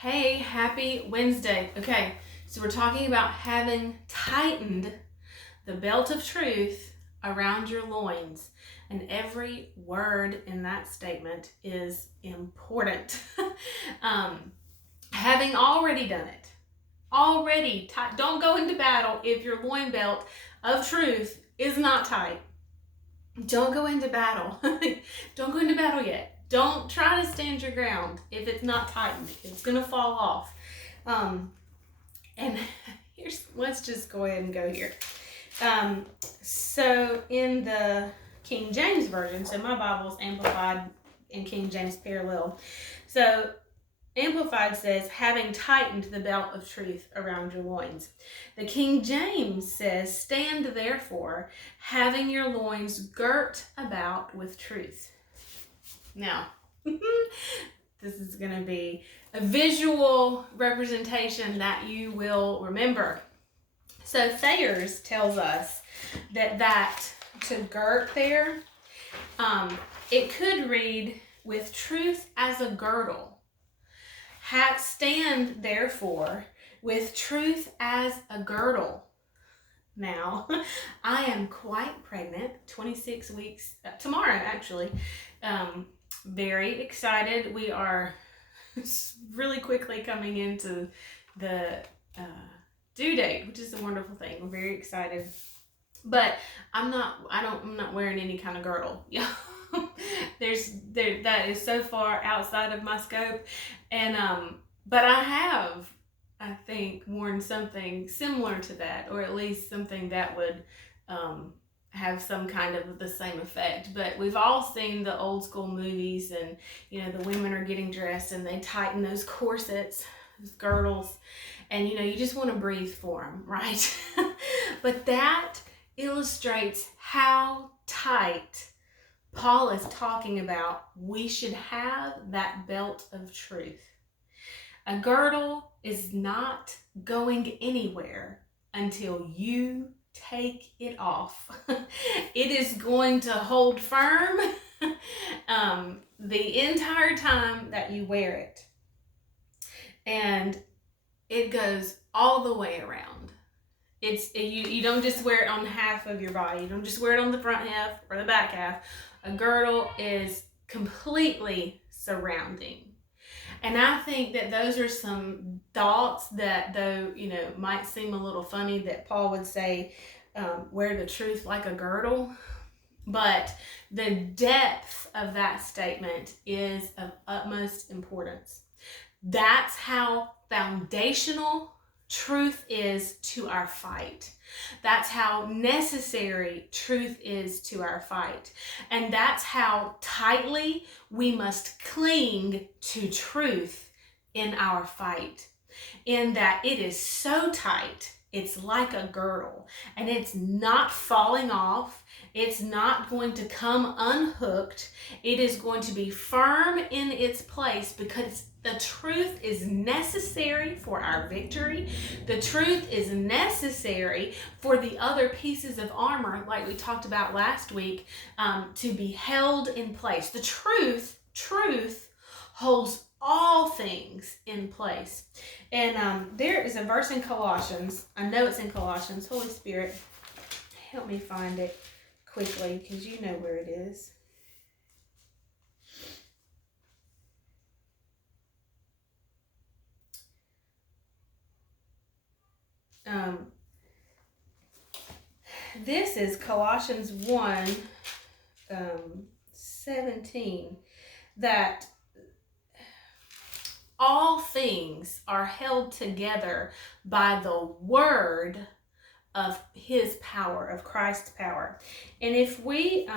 Hey, happy Wednesday. Okay, so we're talking about having tightened the belt of truth around your loins. And every word in that statement is important. um, Having already done it, don't go into battle if your loin belt of truth is not tight. Don't go into battle. Don't go into battle yet. Don't try to stand your ground if it's not tightened. It's going to fall off. And let's just go ahead and go here. So in the King James Version, so my Bible's Amplified and King James Parallel. So Amplified says, having tightened the belt of truth around your loins. The King James says, stand therefore, having your loins girt about with truth. Now, this is going to be a visual representation that you will remember. So Thayer's tells us that to girt there, it could read, with truth as a girdle. Stand therefore with truth as a girdle. Now, I am quite pregnant, 26 weeks, tomorrow actually. Very excited. We are really quickly coming into the due date, which is a wonderful thing. We're very excited. But I'm not wearing any kind of girdle. Yeah. That is so far outside of my scope. And but I think worn something similar to that, or at least something that would have some kind of the same effect. But we've all seen the old school movies, and the women are getting dressed and they tighten those corsets, those girdles, and you just want to breathe for them, right? But that illustrates how tight Paul is talking about we should have that belt of truth. A girdle is not going anywhere until you take it off. It is going to hold firm the entire time that you wear it. And it goes all the way around. You don't just wear it on half of your body. You don't just wear it on the front half or the back half. A girdle is completely surrounding. And I think that those are some thoughts that, though, might seem a little funny, that Paul would say, wear the truth like a girdle. But the depth of that statement is of utmost importance. That's how foundational truth is to our fight. That's how necessary truth is to our fight. And that's how tightly we must cling to truth in our fight. In that it is so tight, it's like a girdle, and it's not falling off. It's not going to come unhooked. It is going to be firm in its place because the truth is necessary for our victory. The truth is necessary for the other pieces of armor, like we talked about last week, to be held in place. The truth holds all things in place. And there is a verse in Colossians. I know it's in Colossians. Holy Spirit, help me find it quickly, because you know where it is. This is Colossians 1, 17, that all things are held together by the word of his power, of Christ's power. And if we,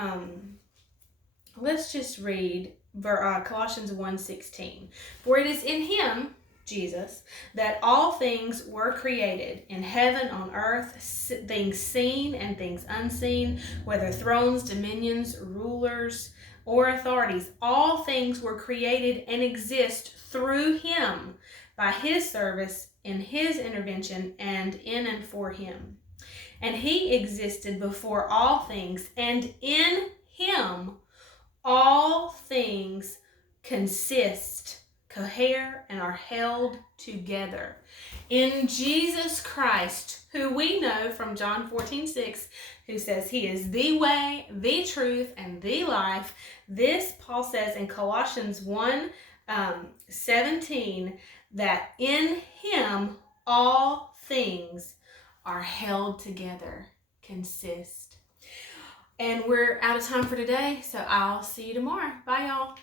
let's just read Colossians 1:16. For it is in him, Jesus, that all things were created, in heaven, on earth, things seen and things unseen, whether thrones, dominions, rulers, or authorities. All things were created and exist through him, by his service, in his intervention, and in and for him. And he existed before all things, and in him all things consist cohere, and are held together. In Jesus Christ, who we know from John 14:6, who says he is the way, the truth, and the life. This, Paul says in Colossians 1:17, that in him all things are held together, consist. And we're out of time for today, so I'll see you tomorrow. Bye, y'all.